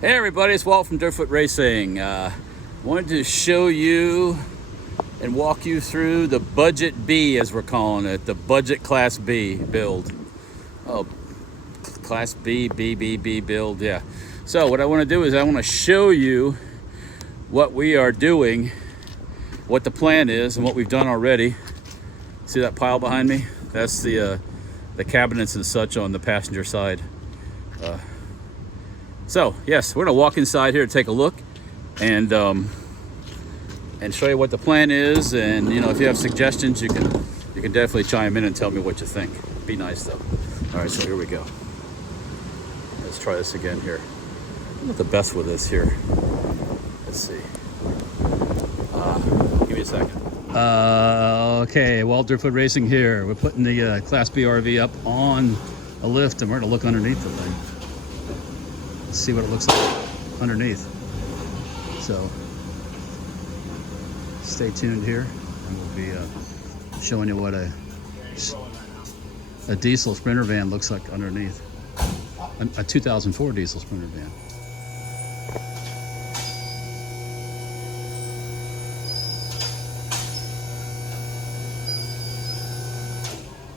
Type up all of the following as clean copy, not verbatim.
Hey everybody, it's Walt from Dirtfoot Racing. Wanted to show you and walk you through the Budget B, as we're calling it, the Budget Class B build. Oh, Class B build, yeah. So what I want to do is I want to show you what we are doing, what the plan is, and what we've done already. See that pile behind me? That's the cabinets and such on the passenger side. So yes, we're gonna walk inside here to take a look and show you what the plan is. And you know, if you have suggestions, you can definitely chime in and tell me what you think. Be nice though. All right, so here we go. Let's try this again here. I'm not the best with this here. Let's see. Give me a second. Okay, Walt Dirtfoot Racing here. We're putting the Class B RV up on a lift, and we're gonna look underneath the thing. Let's see what it looks like underneath. So stay tuned here, and we'll be showing you what a diesel Sprinter van looks like underneath. A 2004 diesel Sprinter van.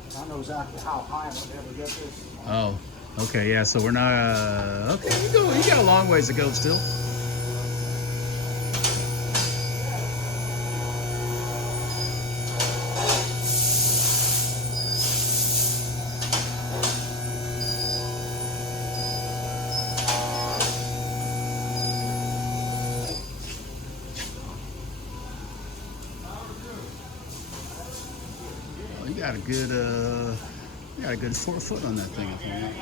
I don't know exactly how high I'm gonna ever get this. Oh, okay, yeah. So we're not. Okay, you got a long ways to go still. Well, you got a good 4 foot on that thing. I think.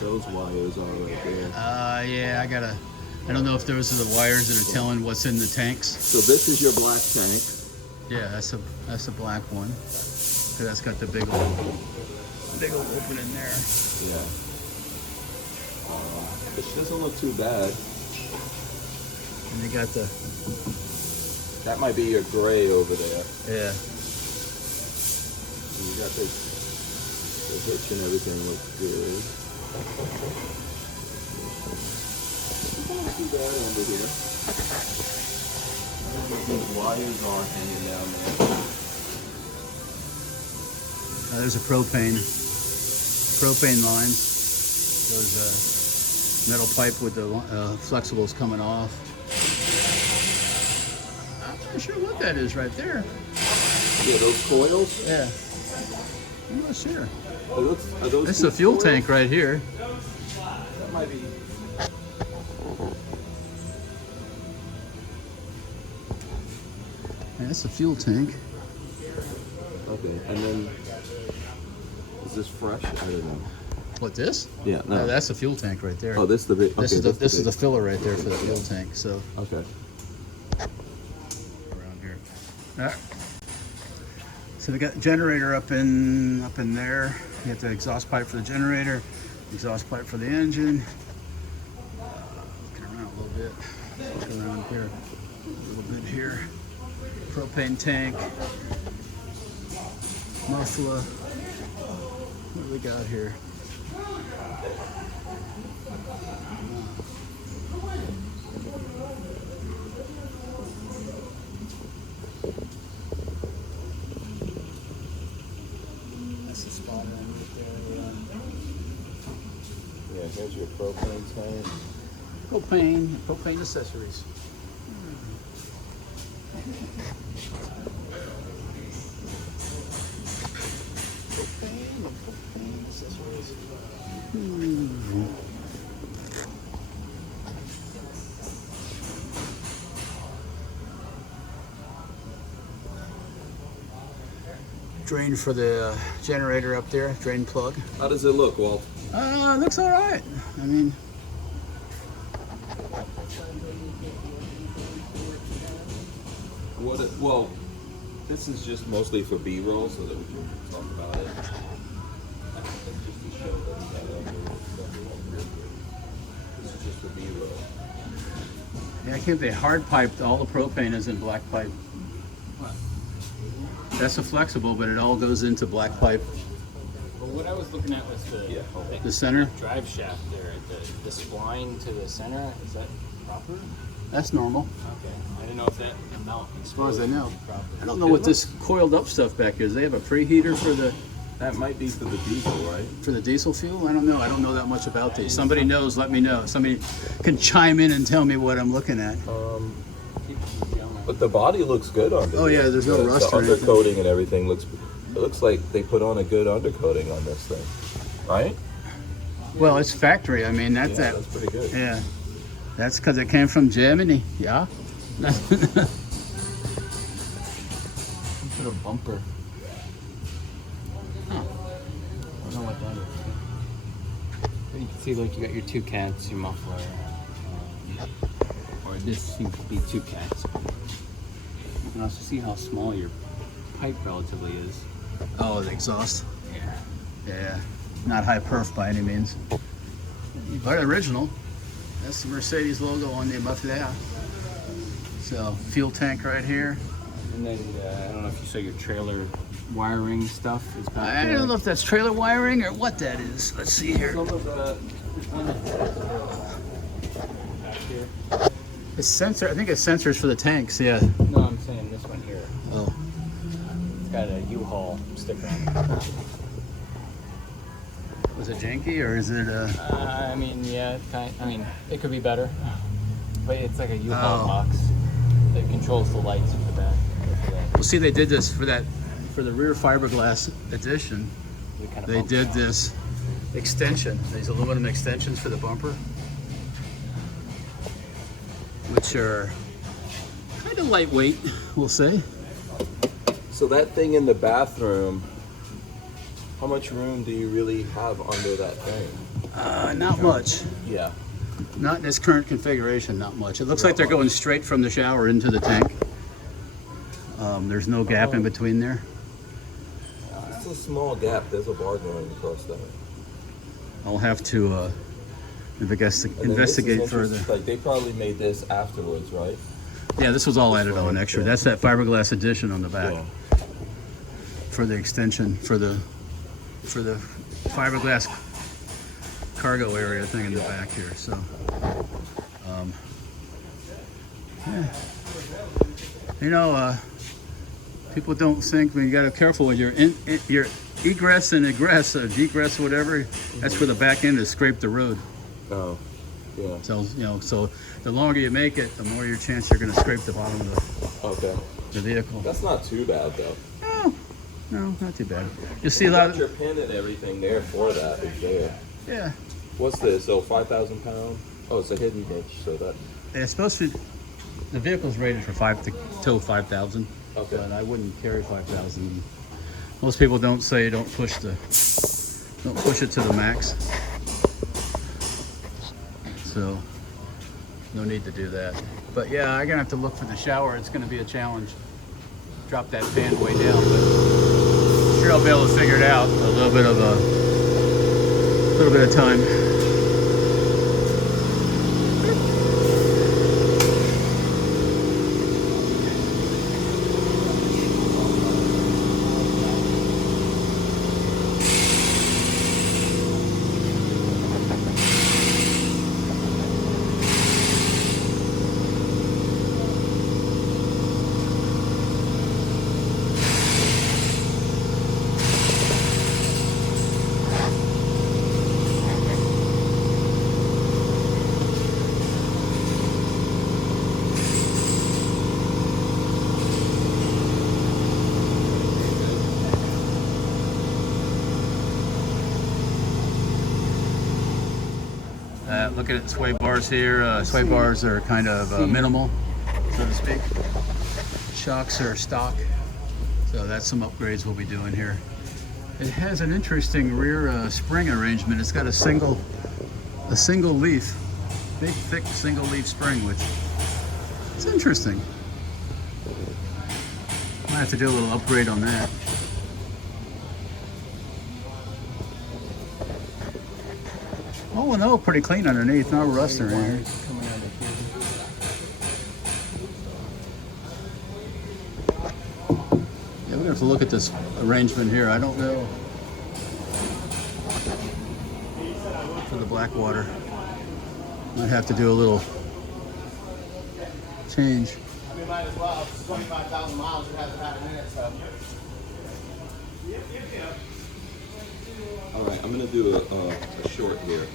Those wires are right there. Yeah, I don't know if those are the wires that are telling what's in the tanks. So this is your black tank. Yeah, that's a black one. So that's got the big old opening there. Yeah. Which doesn't look too bad. And you got the. That might be your gray over there. Yeah. And you got the hitch and everything looks good. Doesn't look too bad under here. These wires are hanging down there. There's a propane line. There's a metal pipe with the flexibles coming off. I'm not sure what that is right there. Yeah, those coils? Yeah. I'm not sure. Are those This is a fuel tank right here. That might be. Yeah, that's a fuel tank. Okay, and then is this fresh? I don't know. What, this? Yeah, no. That's a fuel tank right there. Oh, this is the big. Okay, This is the filler right there for the fuel tank. So Okay. around here. All right. So we got the generator up in there. You got the exhaust pipe for the generator, exhaust pipe for the engine. Looking around a little bit. Looking around here, a little bit here. Propane tank, muffler. What do we got here? That's the spot underneath there. Yeah, here's your propane tank. Propane accessories. Propane accessories. Drain for the generator up there, drain plug. How does it look, Walt? Looks all right. I mean, Well, this is just mostly for B-roll so that we can talk about it. That's just to show that we have this is just for B-roll. Yeah, I can't be hard piped. All the propane is in black pipe. That's a flexible, but it all goes into black pipe. Well, what I was looking at was The center? drive shaft there, the spline to the center. Is that proper? That's normal. Okay. I didn't know if that amount. As far as I know. Proper. I don't know what this coiled up stuff back here is. They have a preheater for the That might be for the diesel, right? diesel fuel? I don't know. I don't know that much about these. Somebody knows, let me know. Somebody can chime in and tell me what I'm looking at. But the body looks good on this. Oh yeah, there's no rust The or anything. undercoating and everything looks like they put on a good undercoating on this thing, right? Well, it's factory. I mean, that's That's pretty good. Yeah. That's because it came from Germany. Yeah. Put a bumper. Huh. I don't know what that is. But you can see, like, you got your 2 cats, your muffler. Or this seems to be 2 cats. You can also see how small your pipe relatively is. Oh, the exhaust. Yeah. Yeah. Not high perf by any means. But original. That's the Mercedes logo on the muffler. So, fuel tank right here. And then, I don't know if you saw your trailer wiring stuff is back I there. don't know if that's trailer wiring or what that is. Let's see here. Some of the back here. It's sensor. I think it's sensors for the tanks. Yeah. No, I'm saying this one here. Oh. It's got a U-Haul sticker on it. Was it janky or is it? I mean, yeah, it could be better, but it's like a U-Haul Oh. box that controls the lights for the back. Well, see, they did this for the rear fiberglass edition. They did this extension. These aluminum extensions for the bumper, which are kind of lightweight, we'll say. So that thing in the bathroom, how much room do you really have under that thing? Not much. Yeah. Not in this current configuration, not much. It looks like they're going straight from the shower into the tank. There's no gap in between there. It's a small gap. There's a bar going across that. I'll have to And then this is investigate further. interesting, Like they probably made this afterwards, right? Yeah, this was all added on extra. Yeah. That's that fiberglass addition on the back Yeah. for the extension for the fiberglass cargo area thing in the back here. So, yeah. You know, people don't think, you got to be careful with your your egress and egress, degress, whatever. That's for the back end to scrape the road. Oh, yeah. So so the longer you make it, the more your chance you're going to scrape the bottom of Okay. the vehicle. That's not too bad though. No, not too bad. You see a You lot got of your pin and everything there for that is there. yeah. What's this? Oh, 5,000 pound? Oh, it's a hidden hitch, so that. It's supposed to. The vehicle's rated for tow 5,000. Okay. But I wouldn't carry 5,000. Most people don't push it to the max. So no need to do that. But yeah, I'm gonna have to look for the shower. It's gonna be a challenge. Drop that fan way down, but sure I'll be able to figure it out. A little bit of time. Looking at sway bars here. Sway bars are kind of minimal, so to speak. Shocks are stock, so that's some upgrades we'll be doing here. It has an interesting rear spring arrangement. It's got a single leaf, big thick single leaf spring, which is interesting. Might have to do a little upgrade on that. Oh no, pretty clean underneath, no rust or anything. Yeah, we're gonna have to look at this arrangement here. I don't know. For the black water, might have to do a little change. I mean, might as well. 25,000 miles, you haven't had a minute, so. All right, I'm gonna do a short here.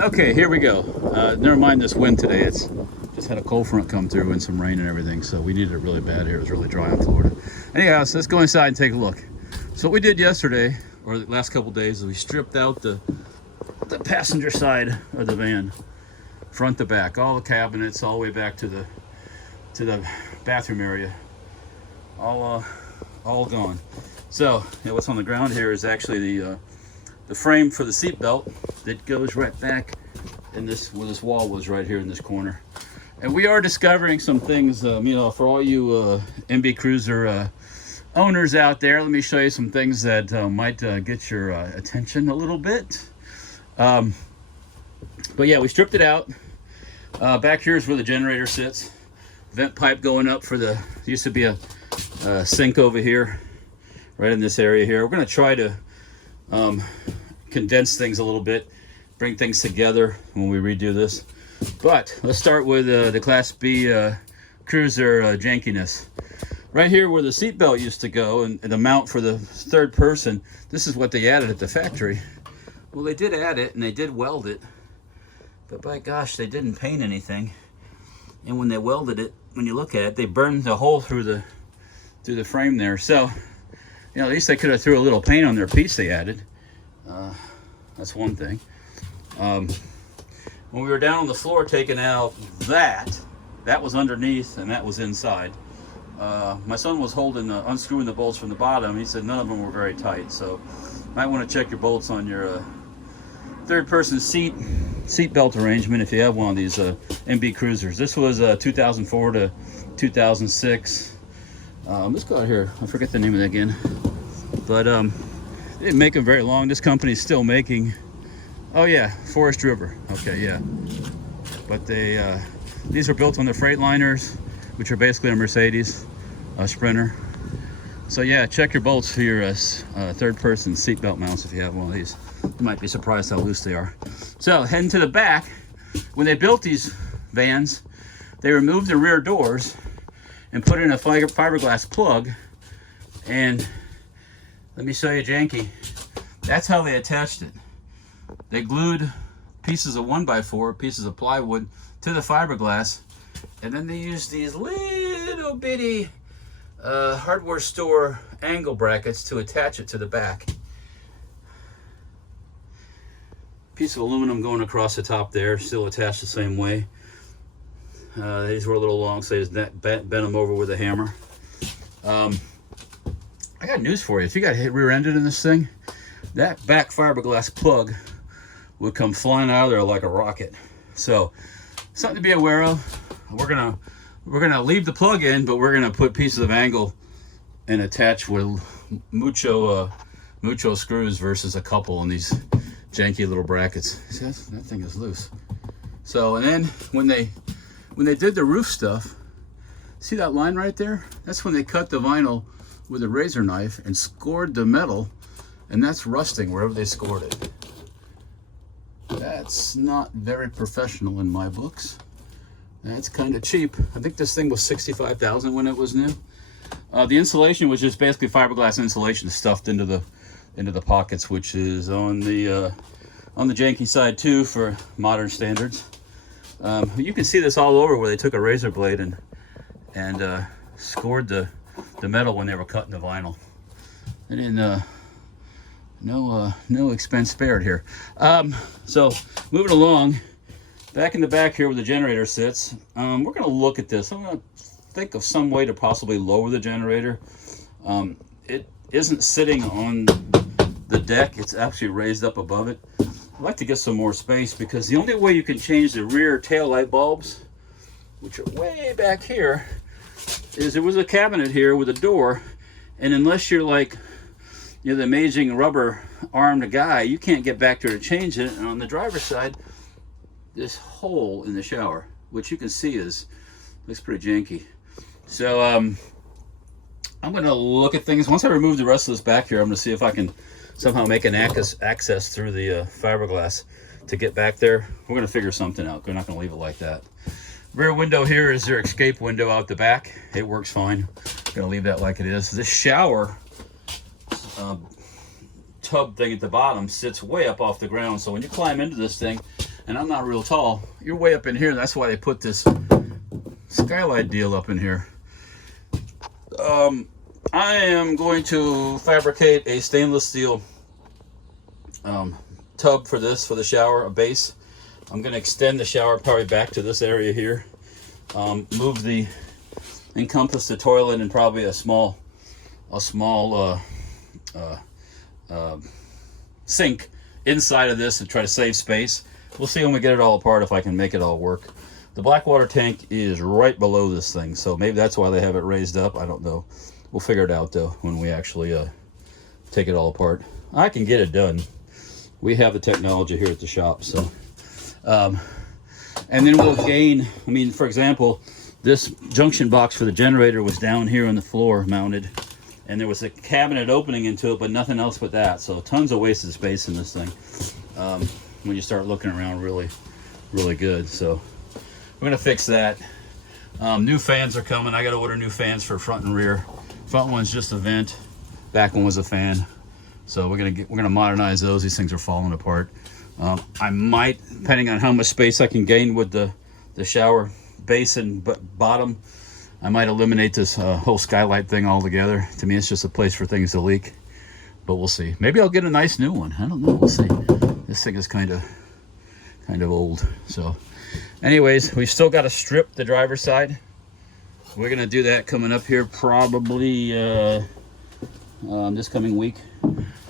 Okay, here we go. Never mind this wind today. It's just had a cold front come through and some rain and everything, so we needed it really bad here. It was really dry in Florida. Anyhow, so let's go inside and take a look. So what we did yesterday, or the last couple days, is we stripped out the passenger side of the van, front to back, all the cabinets, all the way back to the bathroom area, all gone. So what's on the ground here is actually the frame for the seat belt that goes right back in this, where this wall was right here in this corner. And we are discovering some things, you know, for all you MB Cruiser owners out there. Let me show you some things that might get your attention a little bit. But yeah, we stripped it out. Back here is where the generator sits. Vent pipe going up for the, used to be a sink over here, right in this area here. We're gonna try to condense things a little bit, bring things together when we redo this. But let's start with the Class B Cruiser jankiness. Right here where the seatbelt used to go and the mount for the third person, this is what they added at the factory. Well, they did add it and they did weld it, but by gosh, they didn't paint anything. And when they welded it, when you look at it, they burned the hole through the frame there. So, you know, at least they could have threw a little paint on their piece they added. That's one thing. When we were down on the floor taking out that was underneath and that was inside. My son was holding, unscrewing the bolts from the bottom. He said none of them were very tight, so might want to check your bolts on your third-person seat belt arrangement if you have one of these MB Cruisers. This was 2004 to 2006. Let's go out here. I forget the name of that again, but they didn't make them very long. This company's still making. Oh yeah, Forest River. Okay, yeah. But they these are built on the Freightliners, which are basically a Mercedes Sprinter. So yeah, check your bolts for your third-person seatbelt mounts if you have one of these. You might be surprised how loose they are. So heading to the back, when they built these vans, they removed the rear doors and put in a fiberglass plug. And let me show you janky. That's how they attached it. They glued pieces of 1x4, pieces of plywood to the fiberglass, and then they used these little bitty hardware store angle brackets to attach it to the back. Piece of aluminum going across the top there, still attached the same way. These were a little long, so I just bent them over with a hammer. I got news for you. If you got hit rear-ended in this thing, that back fiberglass plug would come flying out of there like a rocket. So something to be aware of. We're gonna leave the plug in, but we're gonna put pieces of angle and attach with mucho screws versus a couple in these janky little brackets. See, that thing is loose. So, and then when they did the roof stuff, see that line right there? That's when they cut the vinyl with a razor knife and scored the metal, and that's rusting wherever they scored it. That's not very professional in my books. That's kind of cheap. I think this thing was $65,000 when it was new. The insulation was just basically fiberglass insulation stuffed into the pockets, which is on the janky side too for modern standards. You can see this all over where they took a razor blade and scored the metal when they were cutting the vinyl. They no expense spared here. So moving along, back in the back here where the generator sits, we're going to look at this. I'm going to think of some way to possibly lower the generator. It isn't sitting on the deck, it's actually raised up above it. I'd like to get some more space, because the only way you can change the rear tail light bulbs, which are way back here, is there was a cabinet here with a door, and unless you're like, you know, the amazing rubber armed guy, you can't get back there to change it. And on the driver's side, this hole in the shower, which you can see looks pretty janky. So I'm gonna look at things. Once I remove the rest of this back here, I'm gonna see if I can somehow make an access through the fiberglass to get back there. We're gonna figure something out. We're not gonna leave it like that. Rear window here is their escape window out the back. It works fine. Gonna leave that like it is. This shower tub thing at the bottom sits way up off the ground, so when you climb into this thing, and I'm not real tall, you're way up in here. That's why they put this skylight deal up in here. I am going to fabricate a stainless steel tub for the shower, a base. I'm going to extend the shower probably back to this area here, encompass the toilet and probably a small sink inside of this and try to save space. We'll see when we get it all apart if I can make it all work. The black water tank is right below this thing, so maybe that's why they have it raised up. I don't know. We'll figure it out though when we actually take it all apart. I can get it done. We have the technology here at the shop, so and then we'll gain. I mean, for example, this junction box for the generator was down here on the floor mounted, and there was a cabinet opening into it, but nothing else but that. So tons of wasted space in this thing when you start looking around really good. So we're gonna fix that. New fans are coming. I gotta order new fans for front and rear. Front one's just a vent, back one was a fan. So we're gonna modernize those. These things are falling apart. I might, depending on how much space I can gain with the shower base and bottom, I might eliminate this whole skylight thing altogether. To me, it's just a place for things to leak, but we'll see. Maybe I'll get a nice new one. I don't know. We'll see. This thing is kind of old. So anyways, we've still got to strip the driver's side. We're gonna do that coming up here probably this coming week.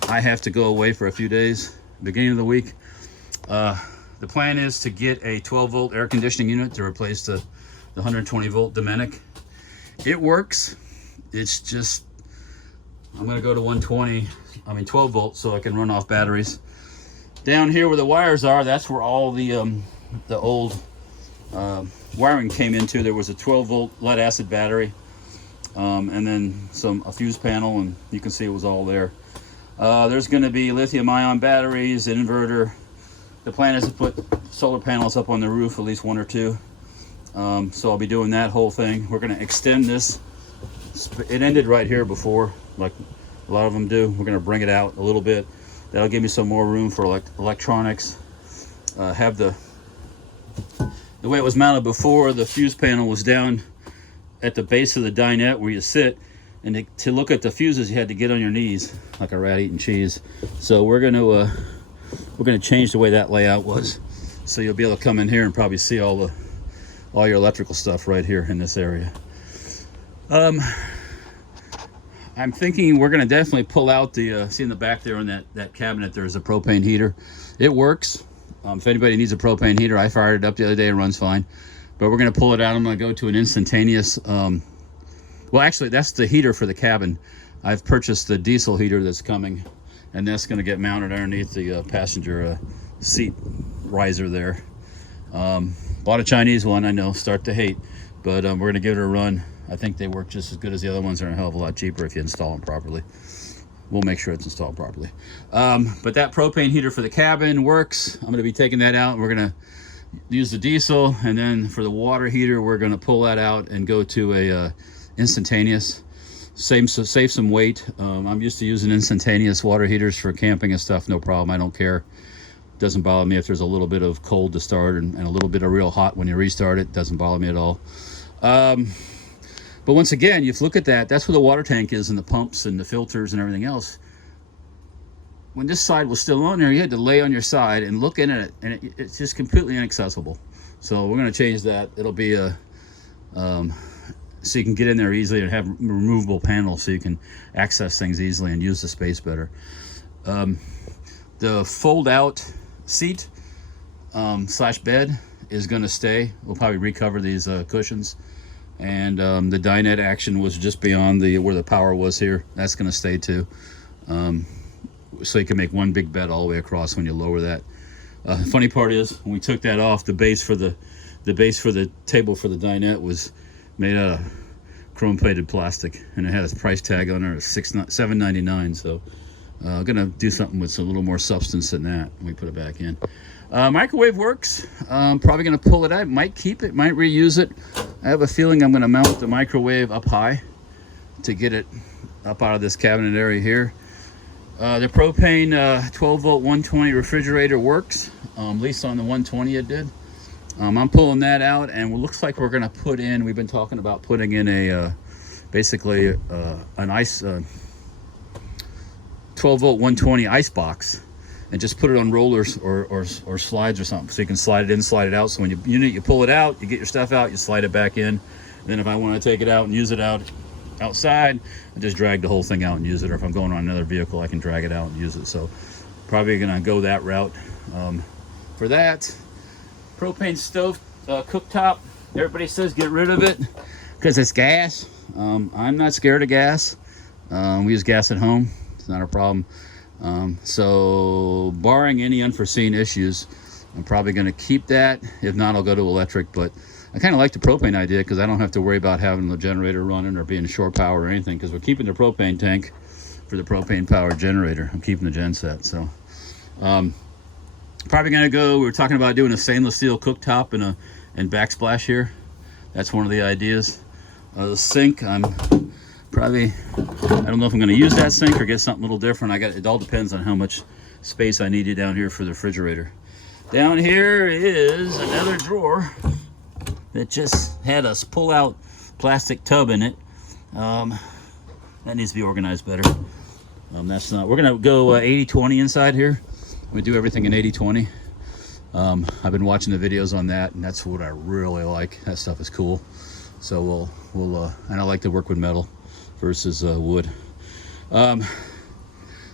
I have to go away for a few days, beginning of the week. The plan is to get a 12-volt air conditioning unit to replace the 120-volt Dominic. It works. It's just, I'm gonna go to 12 volts so I can run off batteries. Down here where the wires are, that's where all the old wiring came into. There was a 12-volt lead acid battery, and then a fuse panel, and you can see it was all there. There's going to be lithium-ion batteries, an inverter. The plan is to put solar panels up on the roof, at least one or two. So I'll be doing that whole thing. We're going to extend this. It ended right here before, like a lot of them do. We're going to bring it out a little bit. That'll give me some more room for electronics. Have the way it was mounted before, the fuse panel was down at the base of the dinette where you sit, and to look at the fuses you had to get on your knees like a rat eating cheese. So we're gonna change the way that layout was, so you'll be able to come in here and probably see all your electrical stuff right here in this area. I'm thinking we're gonna definitely pull out the see in the back there on that cabinet there's a propane heater. It works. If anybody needs a propane heater, I fired it up the other day and runs fine. But we're gonna pull it out. I'm gonna go to an instantaneous, well actually that's the heater for the cabin. I've purchased the diesel heater that's coming, and that's gonna get mounted underneath the passenger seat riser there. Bought a Chinese one, I know, start to hate, but we're gonna give it a run. I think they work just as good as the other ones. They're a hell of a lot cheaper if you install them properly. We'll make sure it's installed properly. But that propane heater for the cabin works. I'm gonna be taking that out, and we're gonna use the diesel, and then for the water heater, we're gonna pull that out and go to a instantaneous. Save some weight. I'm used to using instantaneous water heaters for camping and stuff, no problem, I don't care. Doesn't bother me if there's a little bit of cold to start and a little bit of real hot when you restart it. Doesn't bother me at all. But once again, you look at that, that's where the water tank is and the pumps and the filters and everything else. when this side was still on there, you had to lay on your side and look in it, and it's just completely inaccessible. So we're going to change that. It'll be a so you can get in there easily and have removable panels so you can access things easily and use the space better. The fold out seat slash bed is going to stay. We'll probably recover these cushions, and the dinette action was just beyond where the power was here. That's going to stay too. So you can make one big bed all the way across when you lower that. The funny part is when we took that off, the base for the table for the dinette was made out of chrome plated plastic, and it had a price tag on there of $7.99. So I'm gonna do something with a little more substance than that when we put it back in. Microwave works. Probably gonna pull it out. Might keep it, might reuse it. I have a feeling I'm gonna mount the microwave up high to get it up out of this cabinet area here. The propane 12 volt 120 refrigerator works, at least on the 120 it did. I'm pulling that out, and it looks like we're gonna put in, we've been talking about putting in a basically an ice 12 volt 120 ice box, and just put it on rollers or slides or something, so you can slide it in, slide it out. So when you pull it out, you get your stuff out, you slide it back in. And then if I want to take it out and use it outside, I just drag the whole thing out and use it. Or if I'm going on another vehicle, I can drag it out and use it. So probably gonna go that route. For that, propane stove cooktop, everybody says get rid of it because it's gas. I'm not scared of gas. We use gas at home. It's not a problem. So barring any unforeseen issues, I'm probably going to keep that. If not, I'll go to electric. But I kind of like the propane idea because I don't have to worry about having the generator running or being short power or anything, because we're keeping the propane tank for the propane powered generator. I'm keeping the gen set. So probably going to go, we were talking about doing a stainless steel cooktop and backsplash here. That's one of the ideas. The sink, I don't know if I'm going to use that sink or get something a little different. It all depends on how much space I needed down here for the refrigerator. Down here is another drawer that just had a pull-out plastic tub in it. That needs to be organized better. We're going to go 80-20 inside here. We do everything in 80-20. I've been watching the videos on that, and that's what I really like. That stuff is cool. So and I like to work with metal versus wood.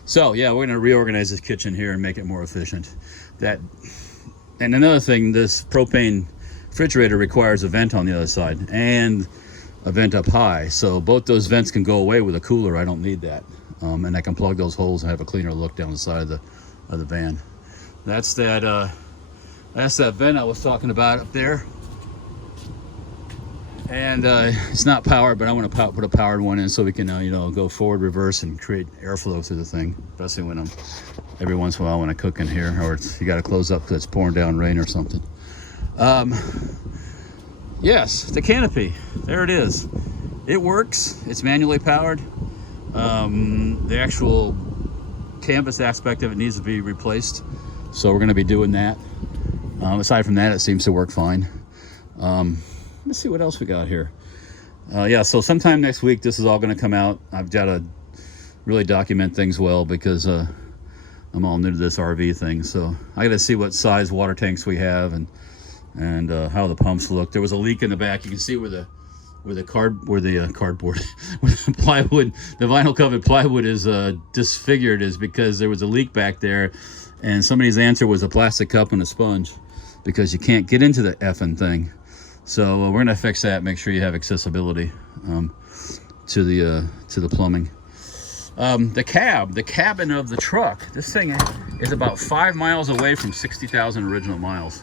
So yeah, we're gonna reorganize this kitchen here and make it more efficient. And another thing, this propane refrigerator requires a vent on the other side and a vent up high. So both those vents can go away with a cooler. I don't need that. And I can plug those holes and have a cleaner look down the side of the van. That's that vent I was talking about up there. And it's not powered, but I want to put a powered one in so we can go forward, reverse, and create airflow through the thing, especially when every once in a while when I cook in here, or you got to close up because it's pouring down rain or something. Yes, the canopy, there it is. It works. It's manually powered. The actual canvas aspect of it needs to be replaced, so we're going to be doing that. Aside from that, it seems to work fine. Let's see what else we got here. Yeah, so sometime next week this is all going to come out. I've got to really document things well because I'm all new to this RV thing. So I got to see what size water tanks we have and how the pumps look. There was a leak in the back. You can see where the cardboard, where the plywood, the vinyl covered plywood is disfigured, is because there was a leak back there, and somebody's answer was a plastic cup and a sponge, because you can't get into the effing thing. So we're gonna fix that. Make sure you have accessibility to the plumbing. The cabin of the truck. This thing is about 5 miles away from 60,000 original miles.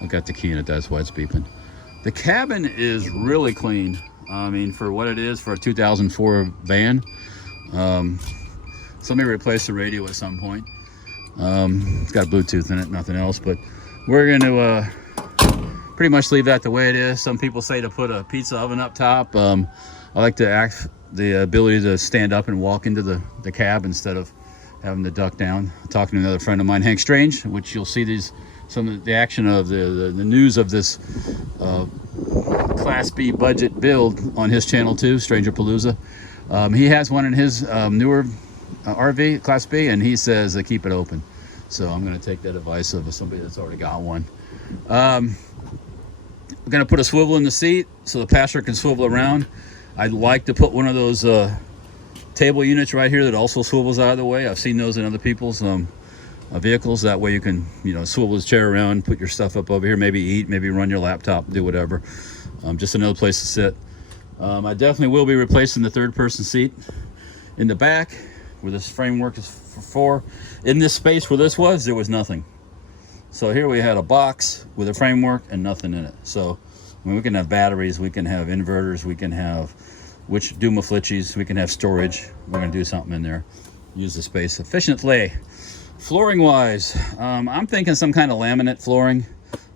I got the key in it. That's why it's beeping. The cabin is really clean. I mean, for what it is for a 2004 van. Somebody replaced the radio at some point. It's got Bluetooth in it, nothing else. But we're gonna pretty much leave that the way it is. Some people say to put a pizza oven up top. I like the ability to stand up and walk into the cab instead of having to duck down. Talking to another friend of mine, Hank Strange, which you'll see some of the action of the news of this Class B budget build on his channel too, Stranger Palooza. He has one in his newer RV Class B, and he says keep it open. So I'm going to take that advice of somebody that's already got one. I'm going to put a swivel in the seat so the passenger can swivel around. I'd like to put one of those table units right here that also swivels out of the way. I've seen those in other people's vehicles. That way you can, swivel the chair around, put your stuff up over here, maybe eat, maybe run your laptop, do whatever. Just another place to sit. I definitely will be replacing the third person seat in the back where this framework is for. In this space where this was, there was nothing. So here we had a box with a framework and nothing in it. So we can have batteries, we can have inverters, we can have Duma-flitchies, we can have storage. We're going to do something in there. Use the space efficiently. Flooring wise, I'm thinking some kind of laminate flooring.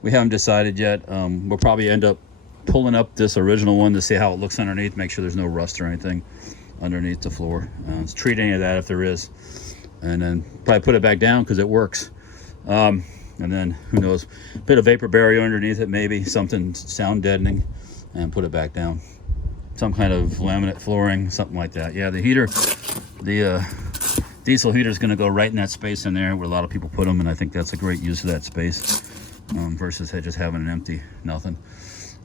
We haven't decided yet. We'll probably end up pulling up this original one to see how it looks underneath, make sure there's no rust or anything underneath the floor. Let's treat any of that if there is. And then probably put it back down because it works. And then, who knows, a bit of vapor barrier underneath it, maybe something sound deadening, and put it back down. Some kind of laminate flooring, something like that. Yeah, the heater, the diesel heater is going to go right in that space in there where a lot of people put them, and I think that's a great use of that space versus just having an empty nothing.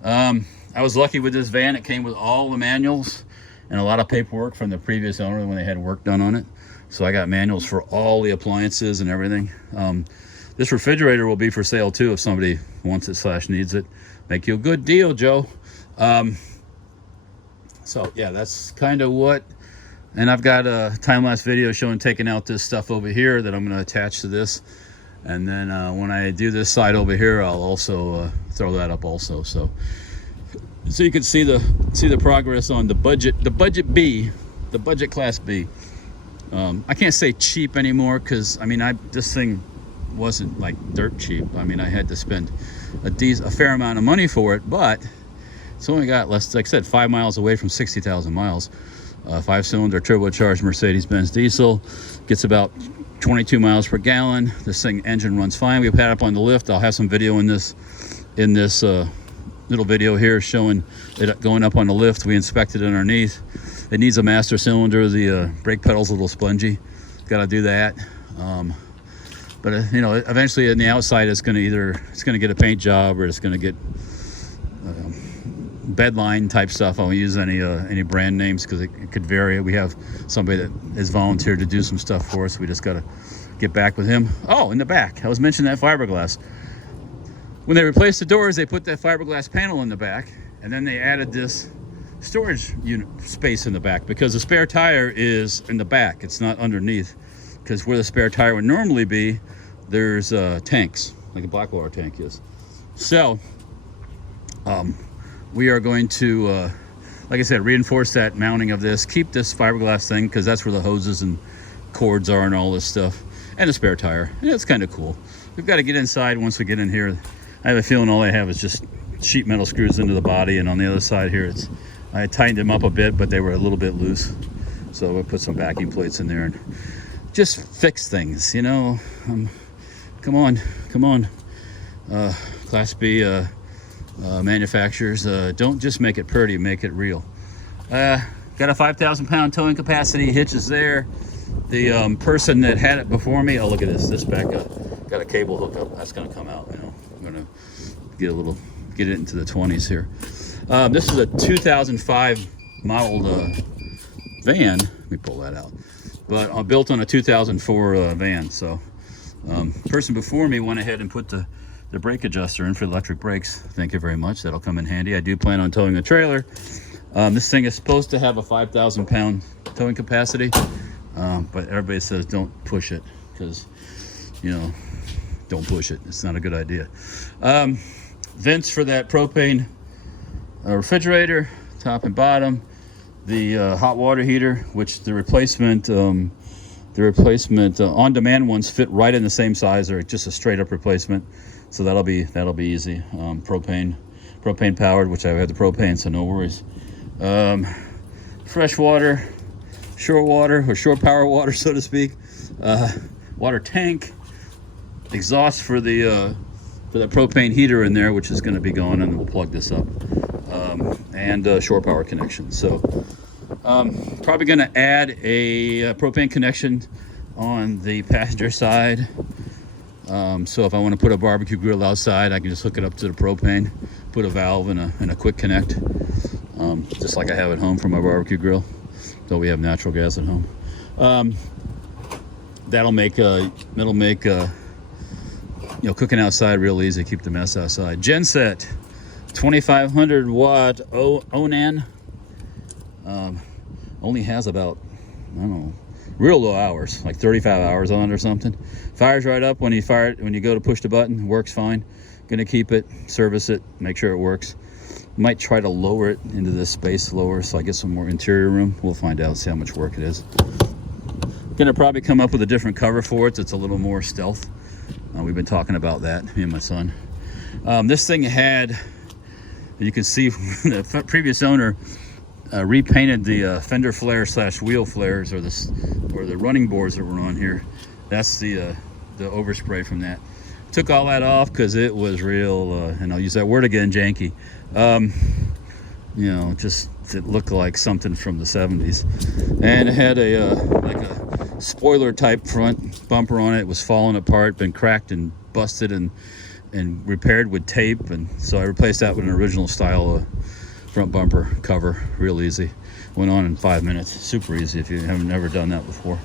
I was lucky with this van. It came with all the manuals and a lot of paperwork from the previous owner when they had work done on it. So I got manuals for all the appliances and everything. This refrigerator will be for sale too if somebody wants it / needs it. Make you a good deal, Joe. So yeah, that's kind of what. And I've got a time-lapse video showing taking out this stuff over here that I'm going to attach to this. And then when I do this side over here, I'll also throw that up also. So you can see the progress on the budget B, the budget class B. I can't say cheap anymore because this thing wasn't like dirt cheap. I had to spend a fair amount of money for it, but it's only got like I said, 5 miles away from 60,000 miles. 5-cylinder turbocharged Mercedes-Benz diesel, gets about 22 miles per gallon. This thing engine runs fine. We've had it up on the lift. I'll have some video in this little video here showing it going up on the lift. We inspected it underneath. It needs a master cylinder. The brake pedal's a little spongy. Got to do that. But eventually on the outside, it's going to get a paint job or it's going to get bedline type stuff. I won't use any brand names because it could vary. We have somebody that has volunteered to do some stuff for us. We just got to get back with him. Oh, in the back, I was mentioning that fiberglass. When they replaced the doors, they put that fiberglass panel in the back, and then they added this storage unit space in the back because the spare tire is in the back. It's not underneath, because where the spare tire would normally be, there's tanks, like a Blackwater tank is. So we are going to, like I said, reinforce that mounting of this, keep this fiberglass thing because that's where the hoses and cords are and all this stuff, and the spare tire. And it's kind of cool. We've got to get inside. Once we get in here, I have a feeling all I have is just sheet metal screws into the body, and on the other side here, I tightened them up a bit, but they were a little bit loose. So we'll put some backing plates in there and just fix things, come on. Class B manufacturers, don't just make it pretty, make it real. Got a 5,000 pound towing capacity, hitch is there. The person that had it before me, oh look at this back up, got a cable hookup, that's gonna come out. I'm gonna get it into the 20s here. This is a 2005 modeled van. Let me pull that out. But built on a 2004 van. So person before me went ahead and put the brake adjuster in for electric brakes. Thank you very much. That'll come in handy. I do plan on towing a trailer. This thing is supposed to have a 5,000 pound towing capacity, but everybody says don't push it because, don't push it. It's not a good idea. Vents for that propane refrigerator, top and bottom. The hot water heater, which the replacement on-demand ones fit right in the same size. They're just a straight-up replacement, so that'll be easy. Propane powered, which I have the propane, so no worries. Fresh water, shore water, or shore power water, so to speak. Water tank, exhaust for the propane heater in there, which is going to be going, and we'll plug this up. And shore power connection. So Probably going to add a propane connection on the passenger side. So if I want to put a barbecue grill outside, I can just hook it up to the propane, put a valve and a quick connect, just like I have at home for my barbecue grill, though we have natural gas at home. That'll make cooking outside real easy, keep the mess outside. Genset, 2500 watt Onan. Only has about, I don't know, real low hours, like 35 hours on it or something. Fires right up when you fire it, when you go to push the button, works fine. Gonna keep it, service it, make sure it works. Might try to lower it into this space lower so I get some more interior room. We'll find out, see how much work it is. Gonna probably come up with a different cover for it that's a little more stealth. We've been talking about that, me and my son. This thing had, you can see the previous owner repainted the fender flare / wheel flares, or the running boards that were on here. That's the overspray from that. Took all that off because it was real, and I'll use that word again, janky. Just it looked like something from the 70s, and it had like a spoiler type front bumper on it. It was falling apart, been cracked and busted and repaired with tape, and so I replaced that with an original style front bumper cover. Real easy, went on in 5 minutes. Super easy if you haven't never done that before.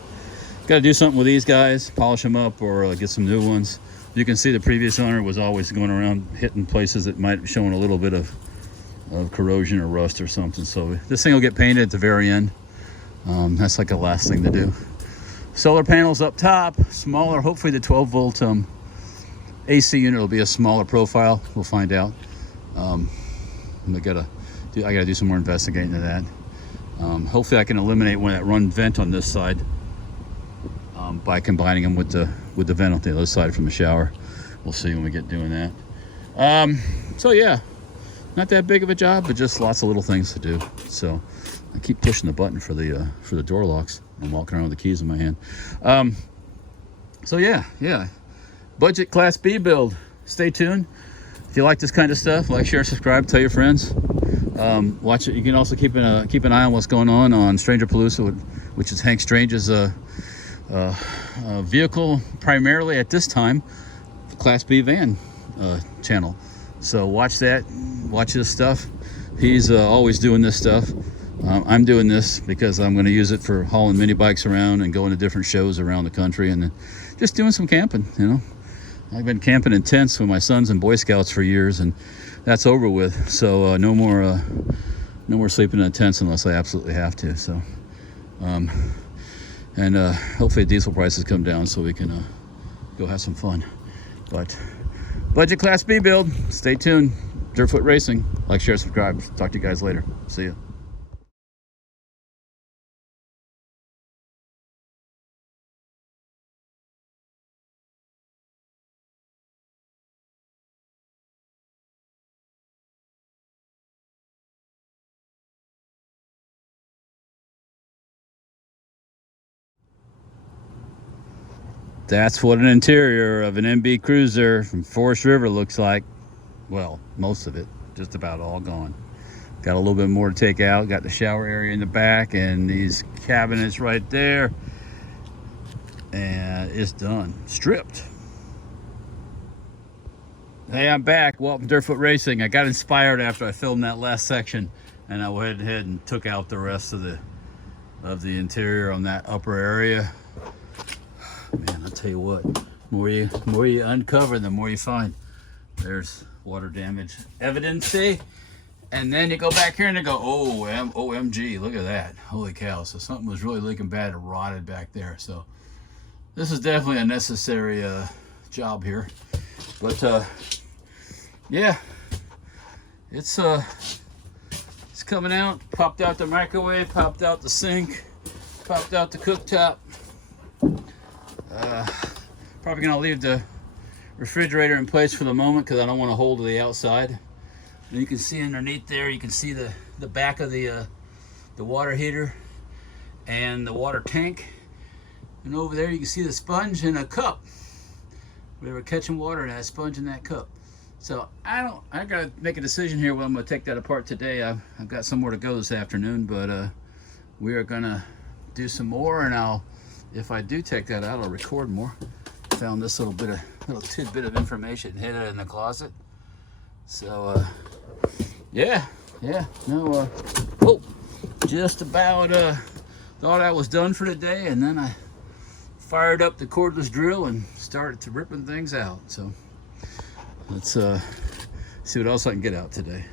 Got to do something with these guys, polish them up, or get some new ones. You can see the previous owner was always going around hitting places that might be showing a little bit of corrosion or rust or something. So this thing will get painted at the very end. That's like the last thing to do. Solar panels up top, smaller. Hopefully the 12 volt AC unit will be a smaller profile. We'll find out. I gotta do some more investigating into that. Hopefully I can eliminate that run vent on this side by combining them with the vent on the other side from the shower. We'll see when we get doing that. So yeah, not that big of a job, but just lots of little things to do. So I keep pushing the button for the door locks. I'm walking around with the keys in my hand. So yeah, budget Class B build. Stay tuned. If you like this kind of stuff, like, share, subscribe, tell your friends. Watch it. You can also keep an eye on what's going on Stranger Palooza, which is Hank Strange's vehicle, primarily at this time, Class B van channel. So watch that. Watch his stuff. He's always doing this stuff. I'm doing this because I'm going to use it for hauling mini bikes around and going to different shows around the country, and just doing some camping. I've been camping in tents with my sons and Boy Scouts for years, and that's over with. So no more sleeping in tents unless I absolutely have to. So, and hopefully diesel prices come down so we can go have some fun. But budget Class B build. Stay tuned. Dirtfoot Racing. Like, share, subscribe. Talk to you guys later. See ya. That's what an interior of an MB Cruiser from Forest River looks like. Well, most of it, just about all gone. Got a little bit more to take out. Got the shower area in the back and these cabinets right there. And it's done. Stripped. Hey, I'm back. Welcome to Dirtfoot Racing. I got inspired after I filmed that last section, and I went ahead and took out the rest of the interior on that upper area. Man, I'll tell you what, more you uncover, the more you find. There's water damage evidence, and then you go back here and they go, oh, OMG, look at that. Holy cow. So something was really leaking bad and rotted back there. So this is definitely a necessary job here. But yeah, it's coming out. Popped out the microwave, popped out the sink, popped out the cooktop. Probably gonna leave the refrigerator in place for the moment because I don't want to hold to the outside. And you can see underneath there, you can see the back of the water heater and the water tank. And over there you can see the sponge and a cup. We were catching water and I had a sponge in that cup. So I gotta make a decision here whether I'm gonna take that apart today. I've got somewhere to go this afternoon, but we are gonna do some more, and if I do take that out, I'll record more. Found this little tidbit of information hidden in the closet. So no, just about thought I was done for today, and then I fired up the cordless drill and started to ripping things out. So let's see what else I can get out today.